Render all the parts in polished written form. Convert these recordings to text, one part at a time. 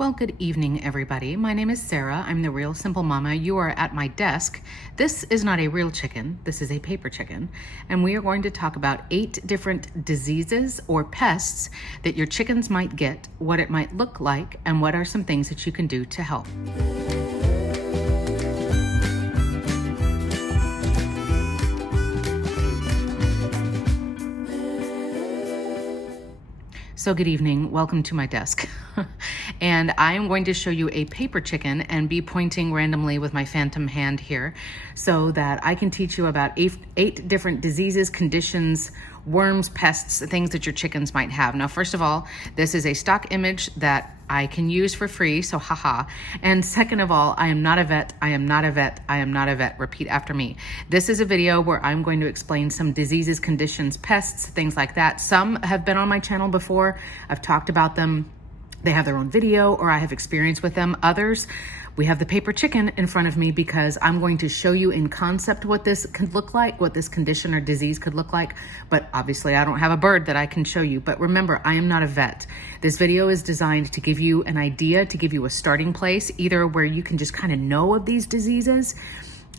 Well, good evening, everybody. My name is Sarah. I'm the Real Simple Mama. You are at my desk. This is not a real chicken. This is a paper chicken. And we are going to talk about 8 different diseases or pests that your chickens might get, what it might look like, and what are some things that you can do to help. So good evening, welcome to my desk. And I am going to show you a paper chicken and be pointing randomly with my phantom hand here so that I can teach you about eight different diseases, conditions, worms, pests, things that your chickens might have. Now, first of all, this is a stock image that I can use for free, so haha. And second of all, I am not a vet, I am not a vet, I am not a vet. Repeat after me. This is a video where I'm going to explain some diseases, conditions, pests, things like that. Some have been on my channel before. I've talked about them. They have their own video or I have experience with them. Others, we have the paper chicken in front of me because I'm going to show you in concept what this could look like, what this condition or disease could look like. But obviously I don't have a bird that I can show you. But remember, I am not a vet. This video is designed to give you an idea, to give you a starting place, either where you can just kind of know of these diseases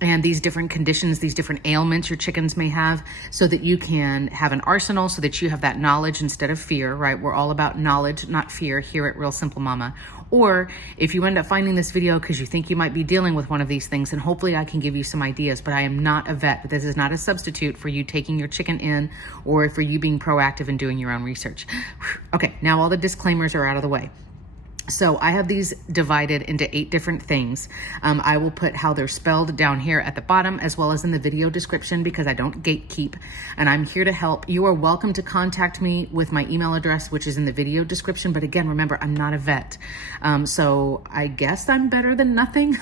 and these different conditions, these different ailments your chickens may have, so that you can have an arsenal, so that you have that knowledge instead of fear, right? We're all about knowledge, not fear here at Real Simple Mama. Or if you end up finding this video because you think you might be dealing with one of these things, then hopefully I can give you some ideas, but I am not a vet. This is not a substitute for you taking your chicken in or for you being proactive and doing your own research. Okay, now all the disclaimers are out of the way. So I have these divided into 8 different things. I will put how they're spelled down here at the bottom as well as in the video description because I don't gatekeep and I'm here to help. You are welcome to contact me with my email address, which is in the video description. But again, remember, I'm not a vet. So I guess I'm better than nothing.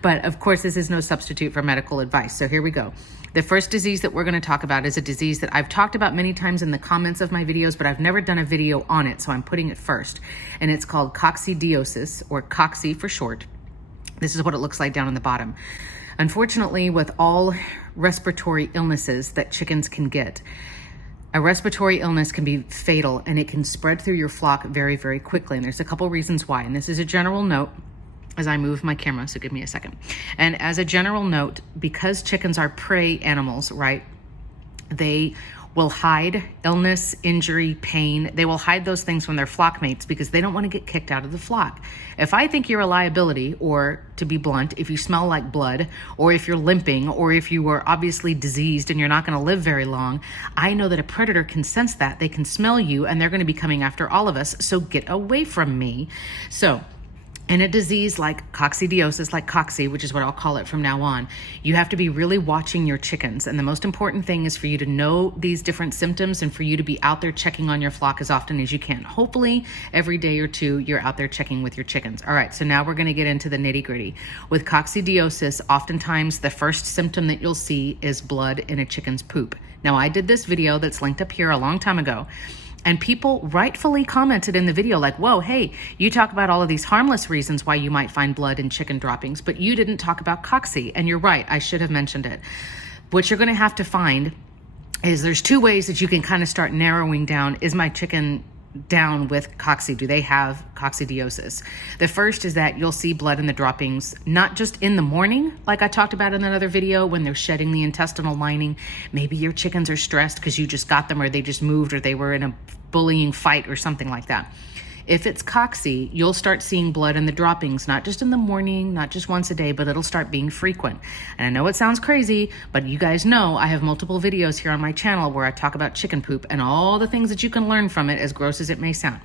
But of course, this is no substitute for medical advice. So here we go. The first disease that we're going to talk about is a disease that I've talked about many times in the comments of my videos, but I've never done a video on it, so I'm putting it first. And it's called coccidiosis, or cocci for short. This is what it looks like down on the bottom. Unfortunately, with all respiratory illnesses that chickens can get, a respiratory illness can be fatal and it can spread through your flock very, very quickly. And there's a couple reasons why. And this is a general note as I move my camera, so give me a second. And as a general note, because chickens are prey animals, right? They will hide illness, injury, pain. They will hide those things from their flock mates because they don't want to get kicked out of the flock. If I think you're a liability, or to be blunt, if you smell like blood, or if you're limping, or if you are obviously diseased and you're not going to live very long, I know that a predator can sense that. They can smell you and they're going to be coming after all of us. So get away from me. So in a disease like coccidiosis, like cocci, which is what I'll call it from now on, you have to be really watching your chickens. And the most important thing is for you to know these different symptoms and for you to be out there checking on your flock as often as you can. Hopefully every day or two, you're out there checking with your chickens. All right, so now we're gonna get into the nitty gritty. With coccidiosis, oftentimes the first symptom that you'll see is blood in a chicken's poop. Now I did this video that's linked up here a long time ago. And people rightfully commented in the video like, whoa, hey, you talk about all of these harmless reasons why you might find blood in chicken droppings, but you didn't talk about cocci. And you're right, I should have mentioned it. What you're gonna have to find is there's 2 ways that you can kind of start narrowing down, is my chicken down with cocci? Do they have coccidiosis? The first is that you'll see blood in the droppings, not just in the morning, like I talked about in another video, when they're shedding the intestinal lining. Maybe your chickens are stressed because you just got them, or they just moved, or they were in a bullying fight or something like that. If it's cocci, you'll start seeing blood in the droppings, not just in the morning, not just once a day, but it'll start being frequent. And I know it sounds crazy, but you guys know I have multiple videos here on my channel where I talk about chicken poop and all the things that you can learn from it, as gross as it may sound.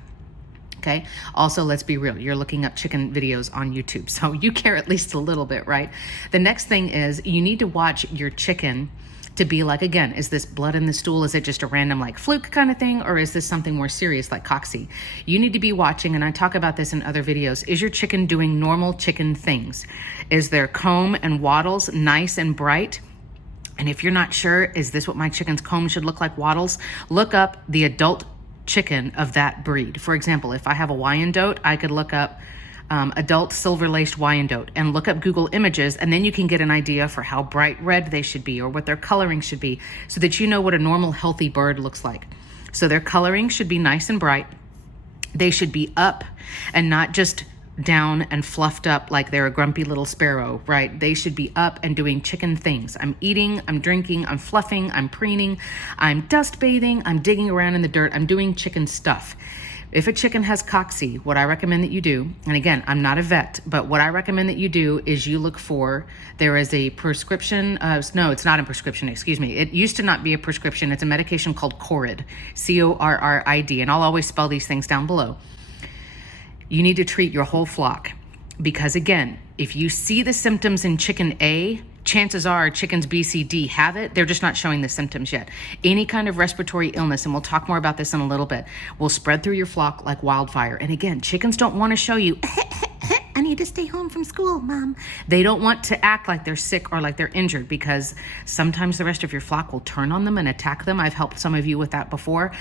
Okay. Also, let's be real. You're looking up chicken videos on YouTube, so you care at least a little bit, right? The next thing is you need to watch your chicken to be like, again, is this blood in the stool? Is it just a random like fluke kind of thing? Or is this something more serious like cocci? You need to be watching, and I talk about this in other videos. Is your chicken doing normal chicken things? Is their comb and wattles nice and bright? And if you're not sure, is this what my chicken's comb should look like, wattles? Look up the adult chicken of that breed. For example, if I have a Wyandotte, I could look up adult silver-laced Wyandotte and look up Google Images, and then you can get an idea for how bright red they should be or what their coloring should be so that you know what a normal healthy bird looks like. So their coloring should be nice and bright. They should be up and not just down and fluffed up like they're a grumpy little sparrow, right? They should be up and doing chicken things. I'm eating, I'm drinking, I'm fluffing, I'm preening, I'm dust bathing, I'm digging around in the dirt, I'm doing chicken stuff. If a chicken has cocci, what I recommend that you do, and again, I'm not a vet, but what I recommend that you do is you look for, there is a prescription, no, it's not a prescription, excuse me. It used to not be a prescription. It's a medication called Corrid, C-O-R-R-I-D, and I'll always spell these things down below. You need to treat your whole flock because again, if you see the symptoms in chicken A, chances are chickens B, C, D have it. They're just not showing the symptoms yet. Any kind of respiratory illness, and we'll talk more about this in a little bit, will spread through your flock like wildfire. And again, chickens don't want to show you, I need to stay home from school, Mom. They don't want to act like they're sick or like they're injured because sometimes the rest of your flock will turn on them and attack them. I've helped some of you with that before.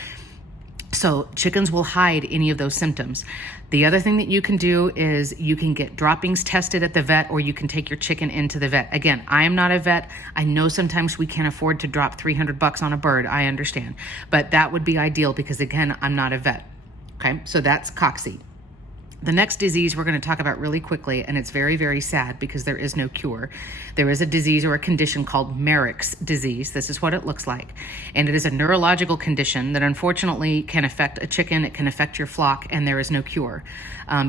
So chickens will hide any of those symptoms. The other thing that you can do is you can get droppings tested at the vet, or you can take your chicken into the vet. Again, I am not a vet. I know sometimes we can't afford to drop $300 on a bird. I understand, but that would be ideal because again, I'm not a vet. Okay, so that's cocci. The next disease we're going to talk about really quickly, and it's very, very sad because there is no cure. There is a disease or a condition called Marek's disease. This is what it looks like. And it is a neurological condition that unfortunately can affect a chicken, it can affect your flock, and there is no cure.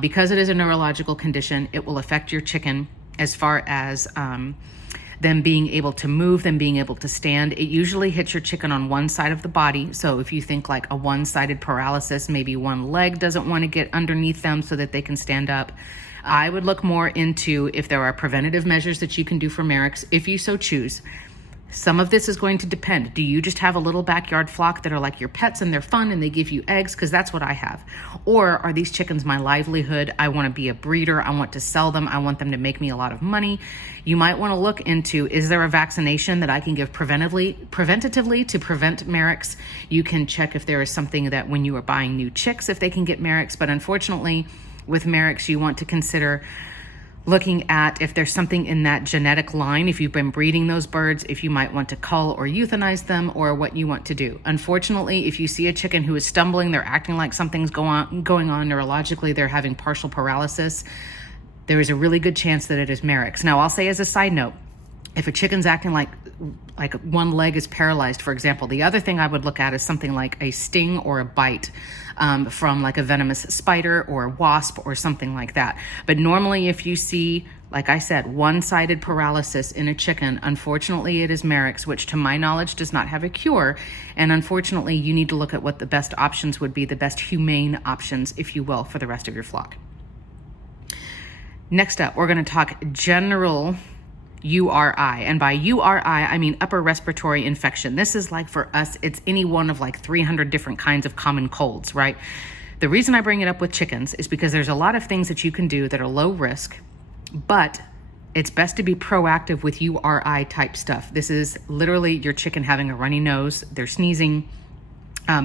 Because it is a neurological condition, it will affect your chicken as far as them being able to move, them being able to stand. It usually hits your chicken on one side of the body. So if you think like a one-sided paralysis, maybe one leg doesn't want to get underneath them so that they can stand up. I would look more into if there are preventative measures that you can do for Marek's, if you so choose. Some of this is going to depend. Do you just have a little backyard flock that are like your pets and they're fun and they give you eggs? Because that's what I have. Or are these chickens my livelihood? I want to be a breeder. I want to sell them. I want them to make me a lot of money. You might want to look into, is there a vaccination that I can give preventatively to prevent Marek's? You can check if there is something that when you are buying new chicks, if they can get Marek's. But unfortunately, with Marek's, you want to consider looking at if there's something in that genetic line, if you've been breeding those birds, if you might want to cull or euthanize them, or what you want to do. Unfortunately, if you see a chicken who is stumbling, they're acting like something's going on neurologically, they're having partial paralysis, there is a really good chance that it is Marek's. Now, I'll say as a side note, if a chicken's acting like one leg is paralyzed, for example, the other thing I would look at is something like a sting or a bite from like a venomous spider or a wasp or something like that. But normally if you see, like I said, one-sided paralysis in a chicken, unfortunately it is Marek's, which to my knowledge does not have a cure. And unfortunately you need to look at what the best options would be, the best humane options, if you will, for the rest of your flock. Next up, we're going to talk general URI. And by URI, I mean upper respiratory infection. This is like for us, it's any one of like 300 different kinds of common colds, right? The reason I bring it up with chickens is because there's a lot of things that you can do that are low risk, but it's best to be proactive with URI type stuff. This is literally your chicken having a runny nose, they're sneezing,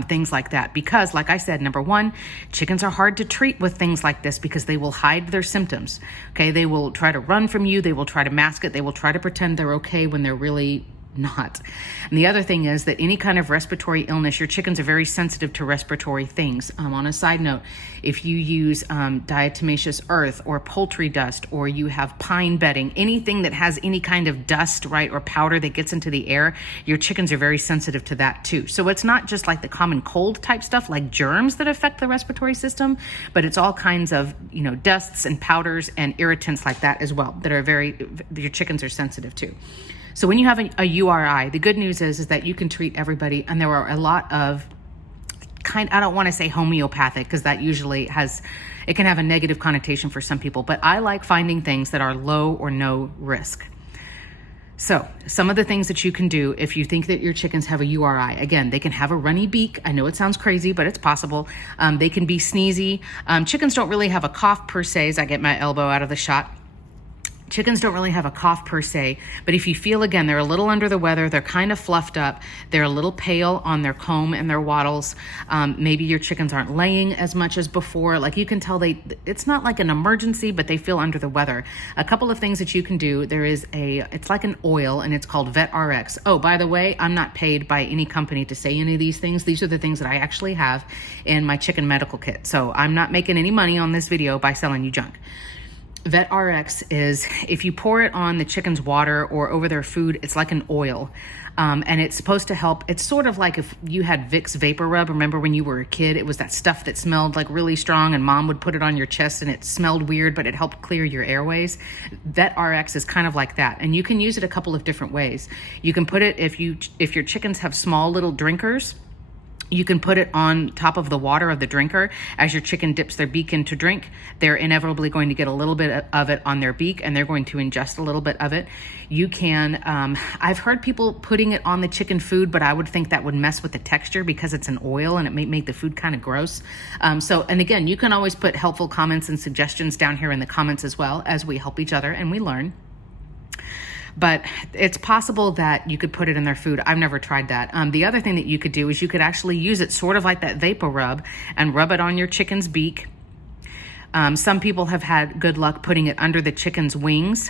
things like that. Because like I said, number one, chickens are hard to treat with things like this because they will hide their symptoms. Okay, they will try to run from you, they will try to mask it, they will try to pretend they're okay when they're really not. And the other thing is that any kind of respiratory illness, your chickens are very sensitive to respiratory things. On a side note, if you use diatomaceous earth or poultry dust, or you have pine bedding, anything that has any kind of dust, right, or powder that gets into the air, your chickens are very sensitive to that too. So it's not just like the common cold type stuff like germs that affect the respiratory system, but it's all kinds of, dusts and powders and irritants like that as well that are your chickens are sensitive to. So when you have a URI, the good news is that you can treat everybody, and there are a lot of I don't want to say homeopathic because that usually it can have a negative connotation for some people, but I like finding things that are low or no risk. So some of the things that you can do if you think that your chickens have a URI, again, they can have a runny beak. I know it sounds crazy, but it's possible. They can be sneezy. Chickens don't really have a cough per se, as I get my elbow out of the shot. Chickens don't really have a cough per se, but if you feel, again, they're a little under the weather, they're kind of fluffed up, they're a little pale on their comb and their wattles, maybe your chickens aren't laying as much as before, like you can tell it's not like an emergency, but they feel under the weather. A couple of things that you can do, it's like an oil and it's called Vet RX. Oh, by the way, I'm not paid by any company to say any of these things. These are the things that I actually have in my chicken medical kit. So I'm not making any money on this video by selling you junk. Vet RX is, if you pour it on the chicken's water or over their food, it's like an oil. And it's supposed to help. It's sort of like if you had Vicks Vapor Rub. Remember when you were a kid, it was that stuff that smelled like really strong and mom would put it on your chest and it smelled weird, but it helped clear your airways. Vet RX is kind of like that. And you can use it a couple of different ways. You can put it, if your chickens have small little drinkers, you can put it on top of the water of the drinker. As your chicken dips their beak in to drink, they're inevitably going to get a little bit of it on their beak and they're going to ingest a little bit of it. You can, I've heard people putting it on the chicken food, but I would think that would mess with the texture because it's an oil and it may make the food kind of gross. And again, you can always put helpful comments and suggestions down here in the comments as well, as we help each other and we learn. But it's possible that you could put it in their food. I've never tried that. The other thing that you could do is you could actually use it sort of like that Vapor Rub and rub it on your chicken's beak. Some people have had good luck putting it under the chicken's wings,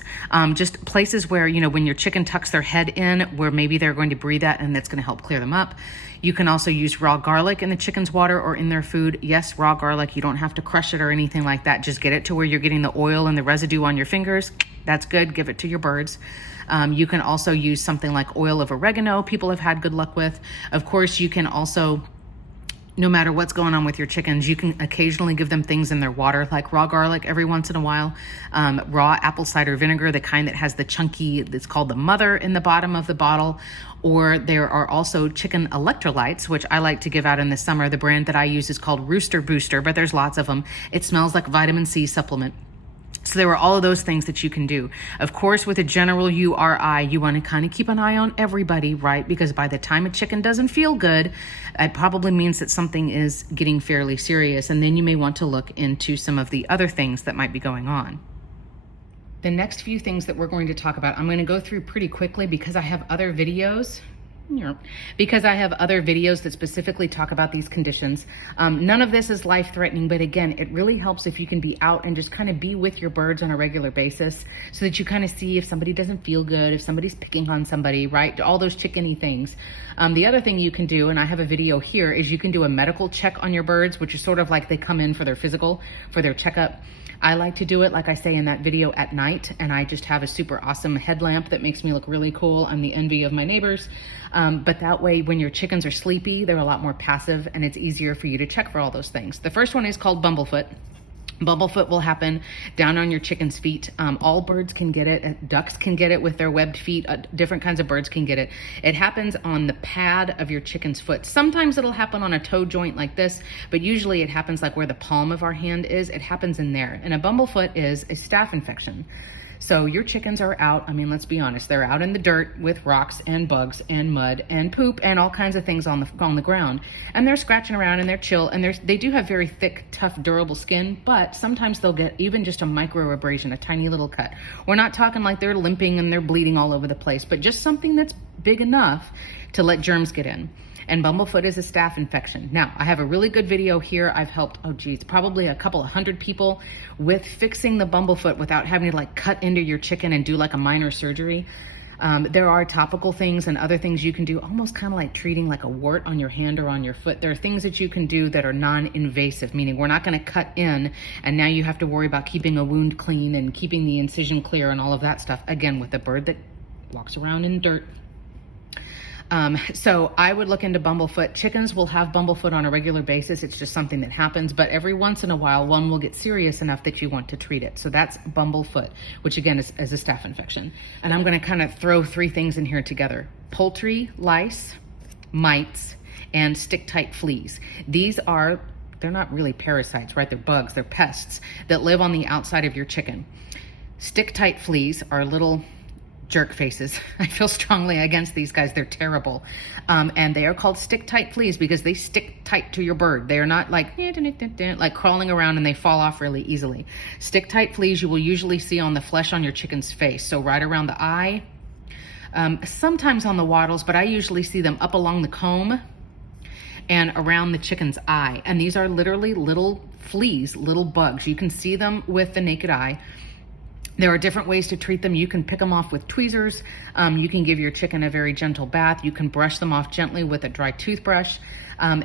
just places where, when your chicken tucks their head in, where maybe they're going to breathe at and that's going to help clear them up. You can also use raw garlic in the chicken's water or in their food. Yes, raw garlic. You don't have to crush it or anything like that. Just get it to where you're getting the oil and the residue on your fingers. That's good. Give it to your birds. You can also use something like oil of oregano. People have had good luck with. Of course, you can also, no matter what's going on with your chickens, you can occasionally give them things in their water, like raw garlic every once in a while, raw apple cider vinegar, the kind that has the chunky, it's called the mother in the bottom of the bottle. Or there are also chicken electrolytes, which I like to give out in the summer. The brand that I use is called Rooster Booster, but there's lots of them. It smells like vitamin C supplement. So there are all of those things that you can do. Of course, with a general URI, you want to kind of keep an eye on everybody, right? Because by the time a chicken doesn't feel good, it probably means that something is getting fairly serious. And then you may want to look into some of the other things that might be going on. The next few things that we're going to talk about, I'm going to go through pretty quickly because I have other videos. That specifically talk about these conditions. None of this is life-threatening, but again, it really helps if you can be out and just kind of be with your birds on a regular basis so that you kind of see if somebody doesn't feel good, if somebody's picking on somebody, right? All those chickeny things. The other thing you can do, and I have a video here, is you can do a medical check on your birds, which is sort of like they come in for their physical, for their checkup. I like to do it, like I say in that video, at night, and I just have a super awesome headlamp that makes me look really cool. I'm the envy of my neighbors. But that way, when your chickens are sleepy, they're a lot more passive, and it's easier for you to check for all those things. The first one is called bumblefoot. Bumblefoot will happen down on your chicken's feet. All birds can get it. Ducks can get it with their webbed feet. Different kinds of birds can get it. It happens on the pad of your chicken's foot. Sometimes it'll happen on a toe joint like this, but usually it happens like where the palm of our hand is. It happens in there. And a bumblefoot is a staph infection. So your chickens are out, let's be honest, they're out in the dirt with rocks and bugs and mud and poop and all kinds of things on the ground. And they're scratching around and they're chill and they do have very thick, tough, durable skin, but sometimes they'll get even just a micro abrasion, a tiny little cut. We're not talking like they're limping and they're bleeding all over the place, but just something that's big enough to let germs get in. And bumblefoot is a staph infection. Now, I have a really good video here. I've helped, probably a couple of hundred people with fixing the bumblefoot without having to cut into your chicken and do a minor surgery. There are topical things and other things you can do, almost kind of like treating a wart on your hand or on your foot. There are things that you can do that are non-invasive, meaning we're not going to cut in and now you have to worry about keeping a wound clean and keeping the incision clear and all of that stuff. Again, with a bird that walks around in dirt. So I would look into bumblefoot. Chickens will have bumblefoot on a regular basis. It's just something that happens, but every once in a while, one will get serious enough that you want to treat it. So that's bumblefoot, which again is a staph infection. And I'm going to kind of throw three things in here together: poultry lice, mites, and stick-tight fleas. They're not really parasites, right? They're bugs, they're pests that live on the outside of your chicken. Stick-tight fleas are little jerk faces. I feel strongly against these guys. They're terrible. And they are called stick tight fleas because they stick tight to your bird. They are not like crawling around and they fall off really easily. Stick tight fleas you will usually see on the flesh on your chicken's face. So right around the eye, sometimes on the wattles, but I usually see them up along the comb and around the chicken's eye. And these are literally little fleas, little bugs. You can see them with the naked eye. There are different ways to treat them. You can pick them off with tweezers. You can give your chicken a very gentle bath. You can brush them off gently with a dry toothbrush.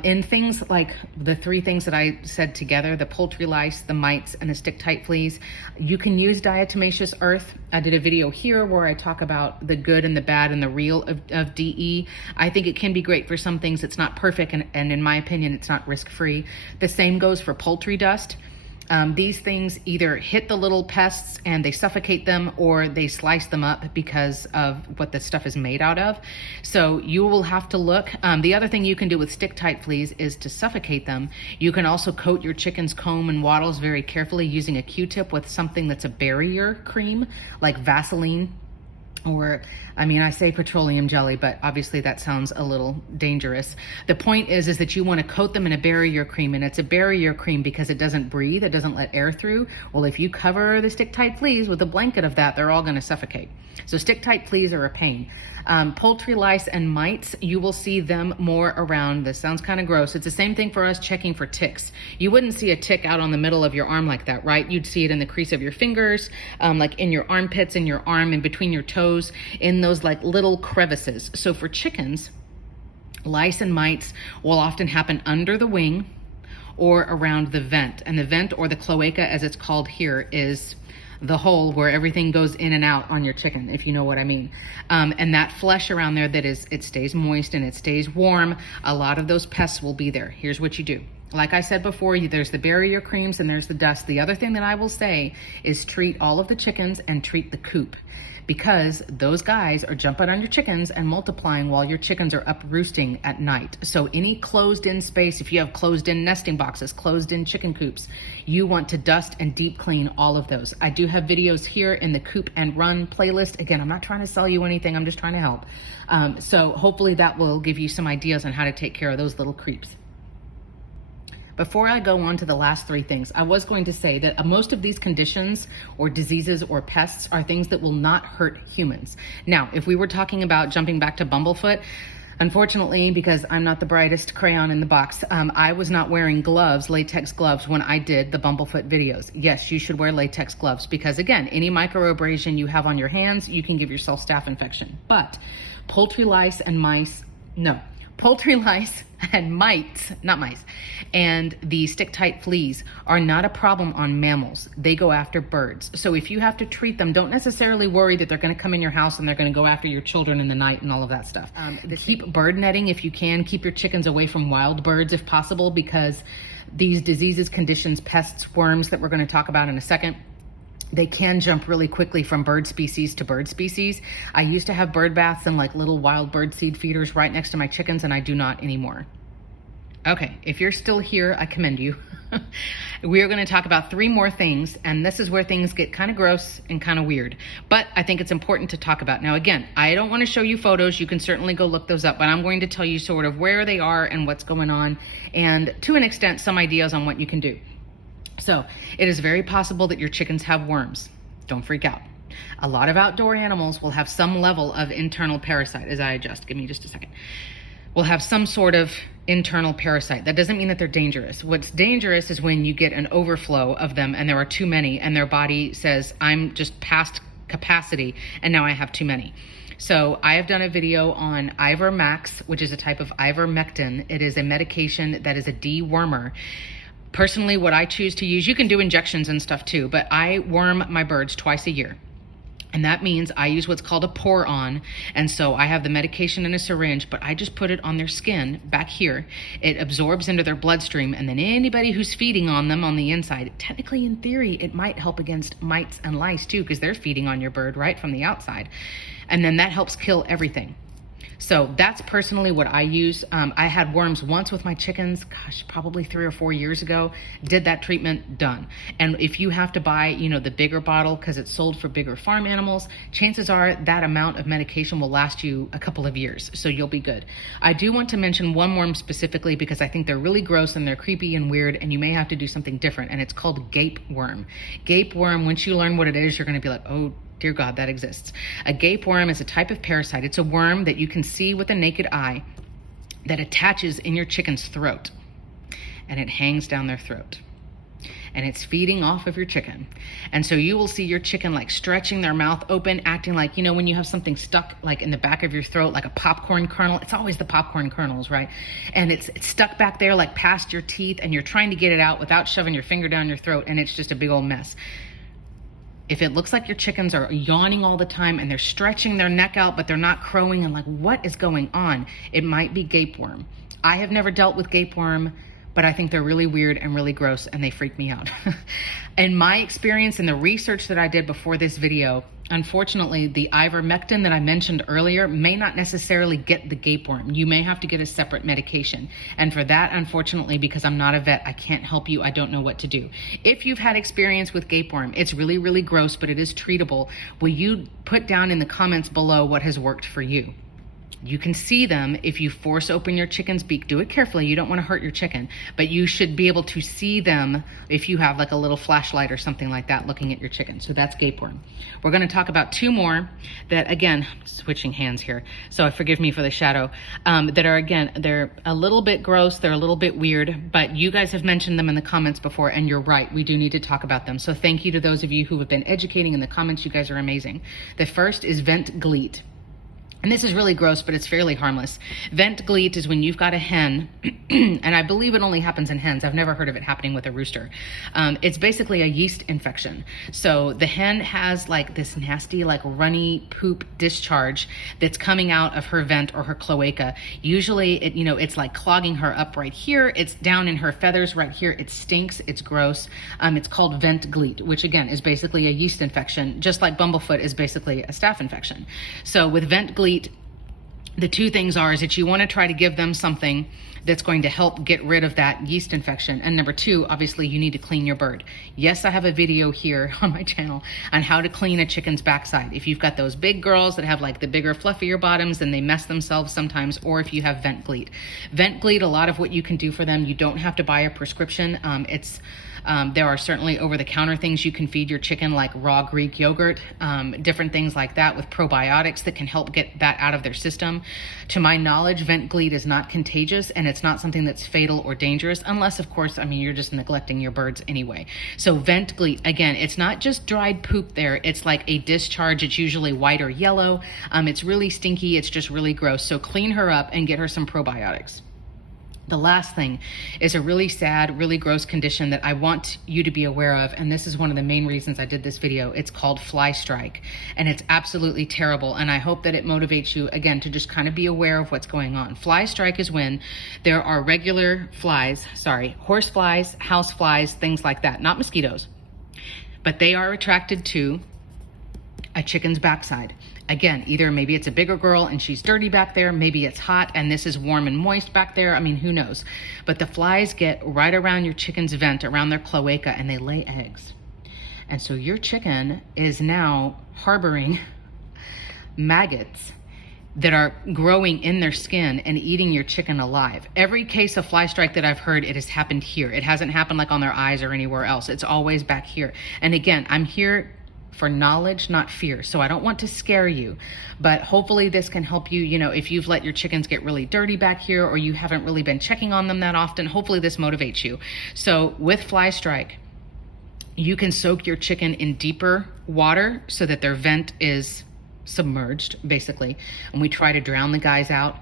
In things like the three things that I said together, the poultry lice, the mites, and the stick-tight fleas, you can use diatomaceous earth. I did a video here where I talk about the good and the bad and the real of DE. I think it can be great for some things. It's not perfect, and in my opinion, it's not risk-free. The same goes for poultry dust. These things either hit the little pests and they suffocate them, or they slice them up because of what the stuff is made out of. So you will have to look. The other thing you can do with stick-tight fleas is to suffocate them. You can also coat your chicken's comb and wattles very carefully using a Q-tip with something that's a barrier cream, like Vaseline. Or, I mean, I say petroleum jelly, but obviously that sounds a little dangerous. The point is that you want to coat them in a barrier cream, and it's a barrier cream because it doesn't breathe, it doesn't let air through. Well, if you cover the stick-tight fleas with a blanket of that, they're all going to suffocate. So stick-tight fleas are a pain. Poultry lice and mites, you will see them more around. This sounds kind of gross. It's the same thing for us checking for ticks. You wouldn't see a tick out on the middle of your arm like that, right? You'd see it in the crease of your fingers, like in your armpits, in your arm, in between your toes, in those like little crevices. So for chickens, lice and mites will often happen under the wing or around the vent. And the vent, or the cloaca as it's called here, is the hole where everything goes in and out on your chicken, if you know what I mean. And that flesh around there, it stays moist and it stays warm. A lot of those pests will be there. Here's what you do. Like I said before, there's the barrier creams and there's the dust. The other thing that I will say is treat all of the chickens and treat the coop, because those guys are jumping on your chickens and multiplying while your chickens are up roosting at night. So any closed in space, if you have closed in nesting boxes, closed in chicken coops, you want to dust and deep clean all of those. I do have videos here in the Coop and Run playlist. Again, I'm not trying to sell you anything, I'm just trying to help. So hopefully that will give you some ideas on how to take care of those little creeps. Before I go on to the last three things, I was going to say that most of these conditions or diseases or pests are things that will not hurt humans. Now, if we were talking about jumping back to bumblefoot, unfortunately, because I'm not the brightest crayon in the box, I was not wearing gloves, latex gloves, when I did the bumblefoot videos. Yes, you should wear latex gloves because, again, any microabrasion you have on your hands, you can give yourself staph infection. But poultry lice and mites, not mice, and the stick-tight fleas are not a problem on mammals. They go after birds. So if you have to treat them, don't necessarily worry that they're going to come in your house and they're going to go after your children in the night and all of that stuff. Keep bird netting if you can. Keep your chickens away from wild birds if possible, because these diseases, conditions, pests, worms that we're going to talk about in a second, they can jump really quickly from bird species to bird species. I used to have bird baths and like little wild bird seed feeders right next to my chickens, and I do not anymore. Okay, if you're still here, I commend you. We are going to talk about three more things, and this is where things get kind of gross and kind of weird, but I think it's important to talk about. Now, again, I don't want to show you photos. You can certainly go look those up, but I'm going to tell you sort of where they are and what's going on, and to an extent, some ideas on what you can do. So it is very possible that your chickens have worms. Don't freak out. A lot of outdoor animals will have some level of internal parasite. As I adjust, give me just a second. Will have some sort of internal parasite. That doesn't mean that they're dangerous. What's dangerous is when you get an overflow of them and there are too many, and their body says, I'm just past capacity and now I have too many. So I have done a video on Ivermax, which is a type of ivermectin. It is a medication that is a dewormer. Personally, what I choose to use, you can do injections and stuff too, but I worm my birds twice a year. And that means I use what's called a pour-on. And so I have the medication in a syringe, but I just put it on their skin back here. It absorbs into their bloodstream, and then anybody who's feeding on them on the inside, technically in theory, it might help against mites and lice too, because they're feeding on your bird right from the outside. And then that helps kill everything. So that's personally what I use. I had worms once with my chickens, gosh, probably 3 or 4 years ago. Did that treatment, done. And if you have to buy, you know, the bigger bottle because it's sold for bigger farm animals, chances are that amount of medication will last you a couple of years, so you'll be good. I do want to mention one worm specifically because I think they're really gross and they're creepy and weird, and you may have to do something different, and it's called gape worm. Gape worm, once you learn what it is, you're gonna be like, oh, dear God, that exists. A gape worm is a type of parasite. It's a worm that you can see with a naked eye that attaches in your chicken's throat, and it hangs down their throat. And it's feeding off of your chicken. And so you will see your chicken like stretching their mouth open, acting like, you know, when you have something stuck like in the back of your throat, like a popcorn kernel. It's always the popcorn kernels, right? And it's stuck back there like past your teeth, and you're trying to get it out without shoving your finger down your throat, and it's just a big old mess. If it looks like your chickens are yawning all the time and they're stretching their neck out, but they're not crowing and like, what is going on? It might be gape worm. I have never dealt with gape worm, but I think they're really weird and really gross and they freak me out. In my experience and the research that I did before this video, unfortunately, the ivermectin that I mentioned earlier may not necessarily get the gape worm. You may have to get a separate medication. And for that, unfortunately, because I'm not a vet, I can't help you. I don't know what to do. If you've had experience with gape worm, it's really, really gross, but it is treatable. Will you put down in the comments below what has worked for you? You can see them if you force open your chicken's beak. Do it carefully. You don't want to hurt your chicken, but you should be able to see them if you have like a little flashlight or something like that looking at your chicken. So that's gape worm. We're going to talk about 2 more that, again, switching hands here, so forgive me for the shadow, that are, again, they're a little bit gross. They're a little bit weird, but you guys have mentioned them in the comments before, and you're right. We do need to talk about them. So thank you to those of you who have been educating in the comments. You guys are amazing. The first is vent gleat. And this is really gross, but it's fairly harmless. Vent gleat is when you've got a hen, and I believe it only happens in hens. I've never heard of it happening with a rooster. It's basically a yeast infection. So the hen has like this nasty, like runny poop discharge that's coming out of her vent or her cloaca. Usually, it's like clogging her up right here. It's down in her feathers right here. It stinks. It's gross. It's called vent gleat, which again is basically a yeast infection, just like bumblefoot is basically a staph infection. So with vent gleat, the 2 things is that you want to try to give them something that's going to help get rid of that yeast infection. And number 2, obviously you need to clean your bird. Yes, I have a video here on my channel on how to clean a chicken's backside. If you've got those big girls that have like the bigger, fluffier bottoms and they mess themselves sometimes, or if you have vent gleat. Vent gleat, a lot of what you can do for them, you don't have to buy a prescription. There are certainly over-the-counter things you can feed your chicken, like raw Greek yogurt, different things like that with probiotics that can help get that out of their system. To my knowledge, vent gleat is not contagious, and it's not something that's fatal or dangerous, unless, of course, you're just neglecting your birds anyway. So vent gleat, again, it's not just dried poop there. It's like a discharge. It's usually white or yellow. It's really stinky. It's just really gross. So clean her up and get her some probiotics. The last thing is a really sad, really gross condition that I want you to be aware of, and this is one of the main reasons I did this video. It's called fly strike, and it's absolutely terrible, and I hope that it motivates you, again, to just kind of be aware of what's going on. Fly strike is when there are regular flies, horse flies, house flies, things like that, not mosquitoes, but they are attracted to a chicken's backside. Again, either maybe it's a bigger girl and she's dirty back there, maybe it's hot and this is warm and moist back there. Who knows? But the flies get right around your chicken's vent, around their cloaca, and they lay eggs. And so your chicken is now harboring maggots that are growing in their skin and eating your chicken alive. Every case of fly strike that I've heard, it has happened here. It hasn't happened like on their eyes or anywhere else. It's always back here. And again, I'm here for knowledge, not fear. So I don't want to scare you, but hopefully this can help you. If you've let your chickens get really dirty back here, or you haven't really been checking on them that often, hopefully this motivates you. So with fly strike, you can soak your chicken in deeper water so that their vent is submerged, basically, and we try to drown the guys out.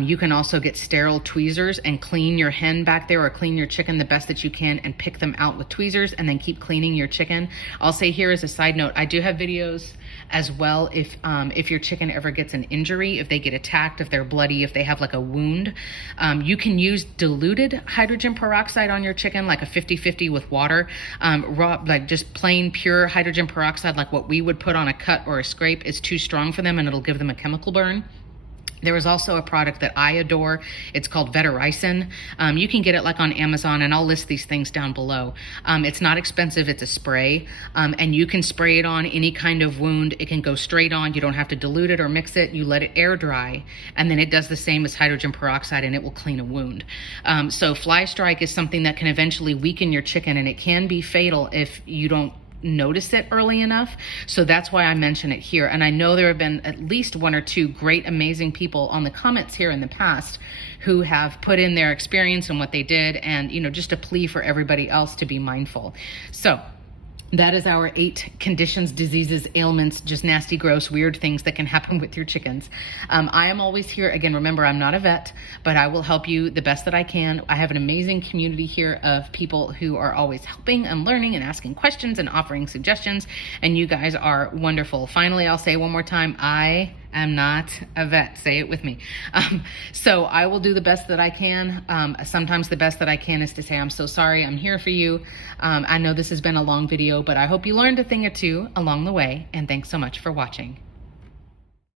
You can also get sterile tweezers and clean your hen back there, or clean your chicken the best that you can and pick them out with tweezers, and then keep cleaning your chicken. I'll say here as a side note, I do have videos as well if your chicken ever gets an injury, if they get attacked, if they're bloody, if they have like a wound, you can use diluted hydrogen peroxide on your chicken, like a 50-50 with water. Raw, like just plain pure hydrogen peroxide, like what we would put on a cut or a scrape, is too strong for them and it'll give them a chemical burn. There is also a product that I adore. It's called Vetericin. You can get it like on Amazon, and I'll list these things down below. It's not expensive. It's a spray, and you can spray it on any kind of wound. It can go straight on. You don't have to dilute it or mix it. You let it air dry, and then it does the same as hydrogen peroxide, and it will clean a wound. So fly strike is something that can eventually weaken your chicken, and it can be fatal if you don't notice it early enough. So that's why I mention it here. And I know there have been at least one or two great, amazing people on the comments here in the past who have put in their experience and what they did, and, you know, just a plea for everybody else to be mindful. So that is our 8 conditions, diseases, ailments, just nasty, gross, weird things that can happen with your chickens. I am always here. Again, remember, I'm not a vet, but I will help you the best that I can. I have an amazing community here of people who are always helping and learning and asking questions and offering suggestions, and you guys are wonderful. Finally, I'll say one more time, I am not a vet. Say it with me. So I will do the best that I can. Sometimes the best that I can is to say, I'm so sorry, I'm here for you. I know this has been a long video, but I hope you learned a thing or two along the way, and thanks so much for watching.